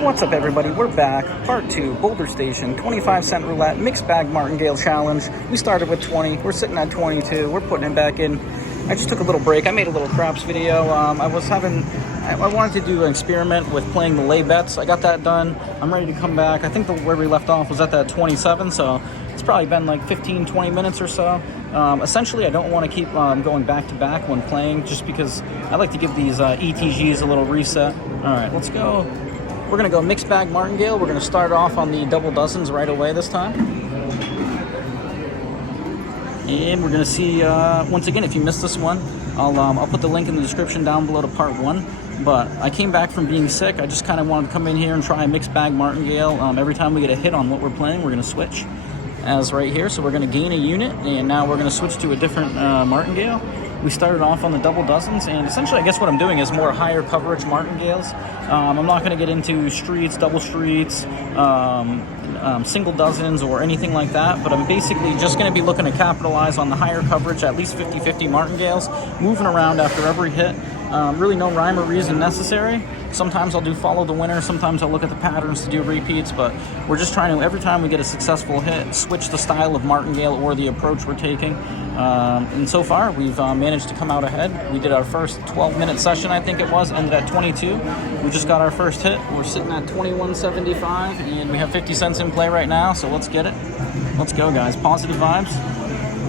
What's up, everybody? We're back. Part 2, Boulder Station, 25-cent roulette, mixed bag Martingale challenge. We started with 20. We're sitting at 22. We're putting it back in. I just took a little break. I made a little craps video. I wanted to do an experiment with playing the lay bets. I got that done. I'm ready to come back. I think where we left off was at that 27, so it's probably been like 15-20 minutes or so. Essentially, I don't want to keep going back to back when playing, just because I like to give these ETGs a little reset. All right, let's go. We're going to go mixed bag Martingale. We're going to start off on the double dozens right away this time. And we're going to see, once again, if you missed this one, I'll put the link in the description down below to part 1. But I came back from being sick. I just kind of wanted to come in here and try a mixed bag Martingale. Every time we get a hit on what we're playing, we're going to switch. As right here, so we're going to gain a unit, and now we're going to switch to a different Martingale. We started off on the double dozens, and essentially I guess what I'm doing is more higher coverage Martingales. I'm not going to get into streets, double streets, single dozens or anything like that, but I'm basically just going to be looking to capitalize on the higher coverage, at least 50-50 Martingales, moving around after every hit. Really no rhyme or reason necessary. Sometimes I'll do follow the winner, sometimes I'll look at the patterns to do repeats, but we're just trying to, every time we get a successful hit, switch the style of Martingale or the approach we're taking. And so far, we've managed to come out ahead. We did our first 12-minute session, I think it was, ended at 22. We just got our first hit. We're sitting at 21.75, and we have 50 cents in play right now, so let's get it. Let's go, guys. Positive vibes.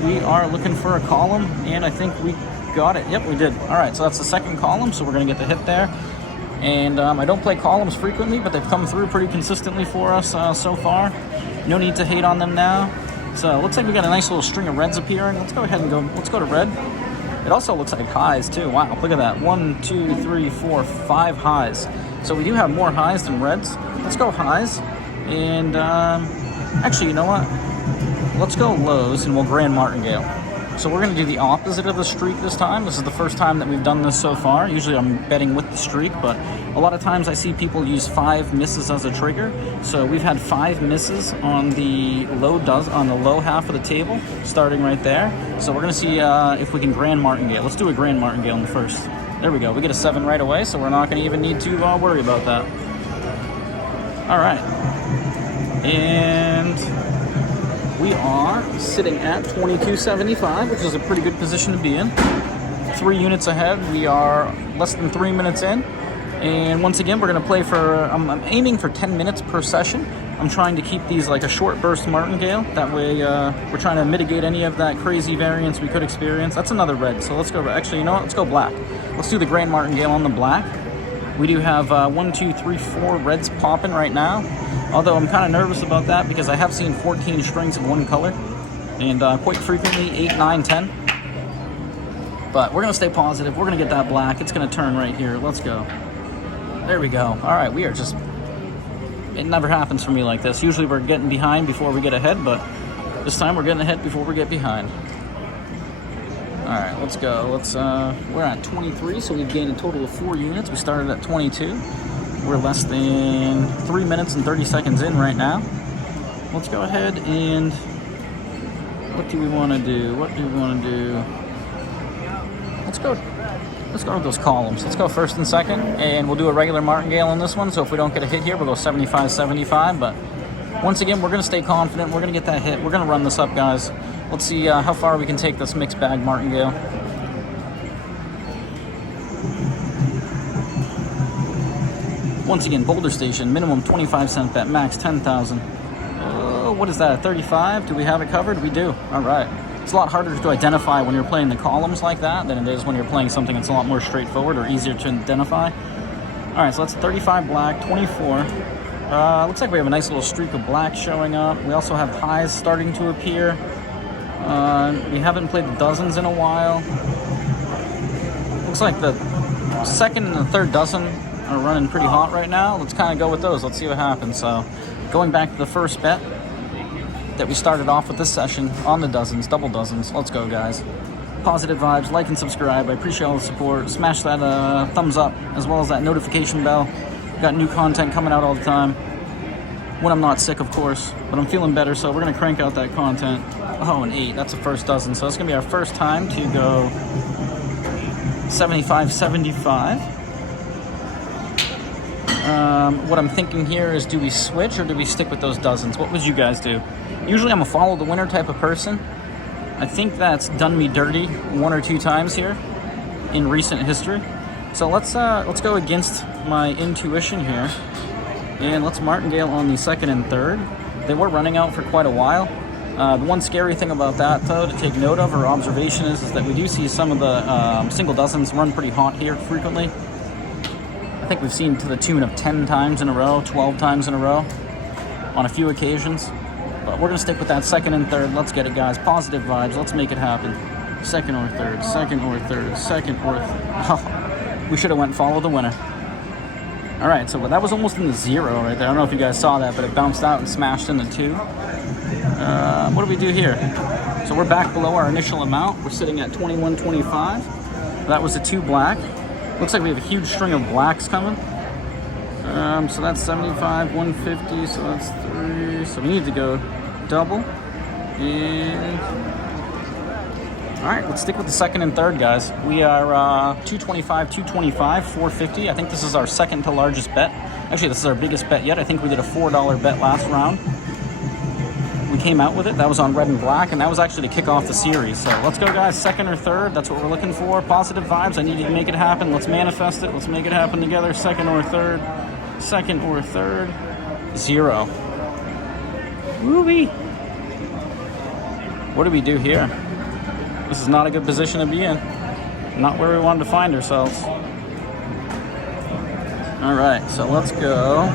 We are looking for a column, and I think we got it. Yep, we did. All right, so that's the second column, so we're going to get the hit there. And I don't play columns frequently, but they've come through pretty consistently for us so far. No need to hate on them now. So it looks like we got a nice little string of reds appearing. Let's go ahead and let's go to red. It also looks like highs too. Wow, look at that. 1, 2, 3, 4, 5 highs. So we do have more highs than reds. Let's go highs. And actually, you know what? Let's go lows and we'll grand Martingale. So we're going to do the opposite of the streak this time. This is the first time that we've done this so far. Usually I'm betting with the streak, but a lot of times I see people use 5 misses as a trigger. So we've had 5 misses on the low half of the table, starting right there. So we're going to see if we can grand Martingale. Let's do a grand Martingale in the first. There we go. We get a 7 right away, so we're not going to even need to worry about that. All right. And we are sitting at 22.75, which is a pretty good position to be in. 3 units ahead. We are less than 3 minutes in. And once again, we're going to play for, I'm aiming for 10 minutes per session. I'm trying to keep these like a short burst Martingale. That way we're trying to mitigate any of that crazy variance we could experience. That's another red, so let's go, actually, you know what? Let's go black. Let's do the grand Martingale on the black. We do have 1, 2, 3, 4 reds popping right now. Although I'm kind of nervous about that because I have seen 14 strings of one color. And quite frequently 8, 9, 10. But we're going to stay positive. We're going to get that black. It's going to turn right here. Let's go. There we go. All right, we are just... It never happens for me like this. Usually we're getting behind before we get ahead, but this time we're getting ahead before we get behind. All right, let's go. We're at 23, so we've gained a total of 4 units. We started at 22. We're less than 3 minutes and 30 seconds in right now. Let's go ahead and what do we want to do? Let's go with those columns. Let's go first and second, and we'll do a regular Martingale on this one. So if we don't get a hit here, we'll go 75-75. But once again, we're going to stay confident. We're going to get that hit. We're going to run this up, guys. Let's see how far we can take this mixed bag Martingale. Once again, Boulder Station, minimum 25-cent bet, max 10,000. What is that, 35? Do we have it covered? We do. All right. It's a lot harder to identify when you're playing the columns like that than it is when you're playing something that's a lot more straightforward or easier to identify. All right, so that's 35 black, 24. Looks like we have a nice little streak of black showing up. We also have highs starting to appear. We haven't played the dozens in a while. Looks like the second and the third dozen are running pretty hot right now. Let's kind of go with those. Let's see what happens. So going back to the first bet that we started off with this session on the dozens, double dozens. Let's go, guys. Positive vibes. Like and subscribe. I appreciate all the support. Smash that thumbs up as well as that notification bell. Got new content coming out all the time. When I'm not sick, of course. But I'm feeling better, so we're going to crank out that content. Oh, an 8. That's the first dozen. So it's going to be our first time to go 75-75. What I'm thinking here is, do we switch or do we stick with those dozens? What would you guys do? Usually I'm a follow the winner type of person. I think that's done me dirty 1 or 2 times here in recent history. So let's go against my intuition here, and let's martingale on the second and third. They were running out for quite a while. The one scary thing about that, though, to take note of or observation is that we do see some of the single dozens run pretty hot here frequently. I think we've seen to the tune of 10 times in a row, 12 times in a row on a few occasions. But we're going to stick with that second and third. Let's get it, guys. Positive vibes. Let's make it happen. Second or third, second or third, second or third. We should have went follow the winner. All right, so that was almost in the 0 right there. I don't know if you guys saw that, but it bounced out and smashed in the 2. What do we do here? So we're back below our initial amount. We're sitting at 21.25. That was a 2 black. Looks like we have a huge string of blacks coming. So that's 75, 150, so that's 3. So we need to go double. And all right, let's stick with the second and third, guys. We are 225, 225, 450. I think this is our second to largest bet. Actually, this is our biggest bet yet. I think we did a $4 bet last round. We came out with it. That was on red and black, and that was actually to kick off the series. So let's go, guys. Second or third. That's what we're looking for. Positive vibes. I need to make it happen. Let's manifest it. Let's make it happen together. Second or third. Second or third. 0. Woo-wee. What do we do here? This is not a good position to be in. Not where we wanted to find ourselves. All right, so let's go.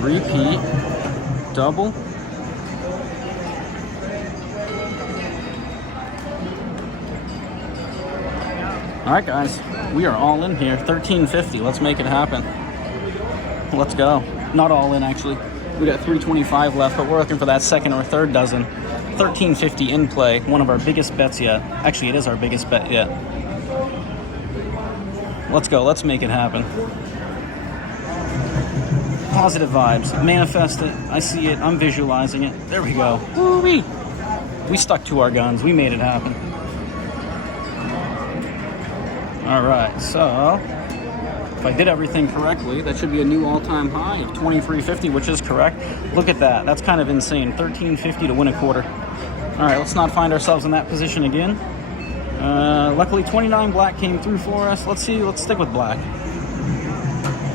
Repeat. Double. All right, guys, we are all in here. 1350. Let's make it happen. Let's go. Not all in, actually. We got 325 left, but we're looking for that second or third dozen. 1350 in play. One of our biggest bets yet. Actually, it is our biggest bet yet. Let's go. Let's make it happen. Positive vibes. Manifest it. I see it. I'm visualizing it. There we go. Woo-wee. We stuck to our guns. We made it happen. All right, so if I did everything correctly, that should be a new all-time high of 2350, which is correct. Look at that. That's kind of insane. 1350 to win a quarter. All right, let's not find ourselves in that position again. Luckily, 29 black came through for us. Let's see. Let's stick with black.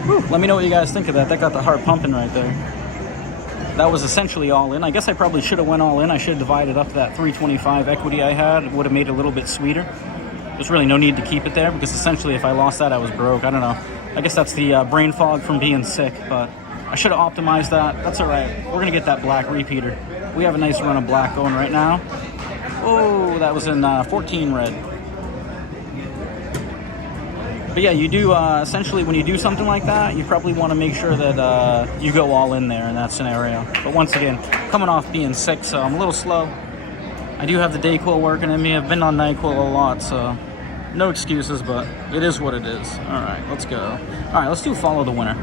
Whew. Let me know what you guys think of that. That got the heart pumping right there. That was essentially all in. I guess I probably should have went all in. I should have divided up that 325 equity I had. It would have made it a little bit sweeter. There's really no need to keep it there because essentially if I lost that, I was broke. I don't know. I guess that's the brain fog from being sick, but I should have optimized that. That's all right. We're going to get that black repeater. We have a nice run of black going right now. Oh, that was in 14 red. But yeah, you do, essentially when you do something like that, you probably want to make sure that you go all in there in that scenario. But once again, coming off being sick, so I'm a little slow. I do have the Dayquil working in me. I've been on NyQuil a lot, so no excuses, but it is what it is. All right, let's go. All right, let's do follow the winner.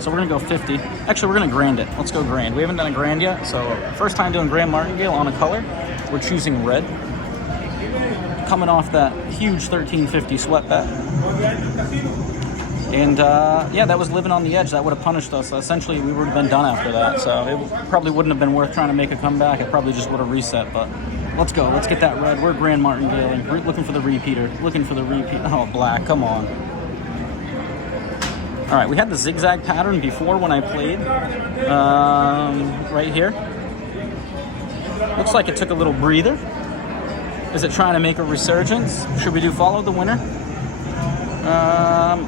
So we're going to go 50. Actually, we're going to grand it. Let's go grand. We haven't done a grand yet, so first time doing grand martingale on a color. We're choosing red. Coming off that huge 1350 sweat bet. And yeah, that was living on the edge. That would have punished us. Essentially, we would have been done after that, so it probably wouldn't have been worth trying to make a comeback. It probably just would have reset, but let's go. Let's get that red. We're grand martingaling. We're looking for the repeater. Looking for the repeat. Oh, black. Come on. All right, we had the zigzag pattern before when I played right here. Looks like it took a little breather. Is it trying to make a resurgence? Should we do follow the winner?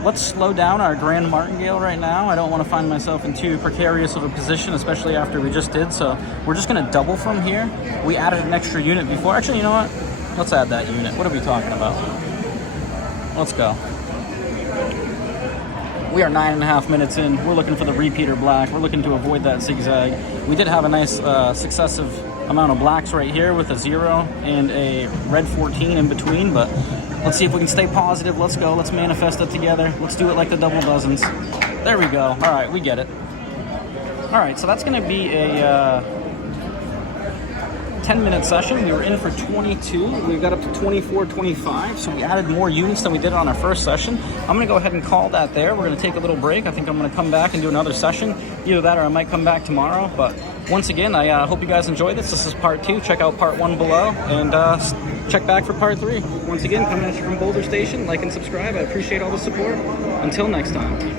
Let's slow down our grand martingale right now. I don't want to find myself in too precarious of a position, especially after we just did. So we're just going to double from here. We added an extra unit before. Actually, you know what? Let's add that unit. What are we talking about? Let's go. We are 9.5 minutes in. We're looking for the repeater black. We're looking to avoid that zigzag. We did have a nice successive amount of blacks right here with a 0 and a red 14 in between, but let's see if we can stay positive. Let's go. Let's manifest it together. Let's do it like the double dozens. There we go. All right, we get it. All right, so that's going to be a 10-minute session. We were in for 22. We got up to 24, 25. So we added more units than we did on our first session. I'm going to go ahead and call that there. We're going to take a little break. I think I'm going to come back and do another session. Either that or I might come back tomorrow. But once again, I hope you guys enjoyed this. This is part 2. Check out part 1 below. And check back for part 3. Once again, coming at you from Boulder Station. Like and subscribe. I appreciate all the support. Until next time.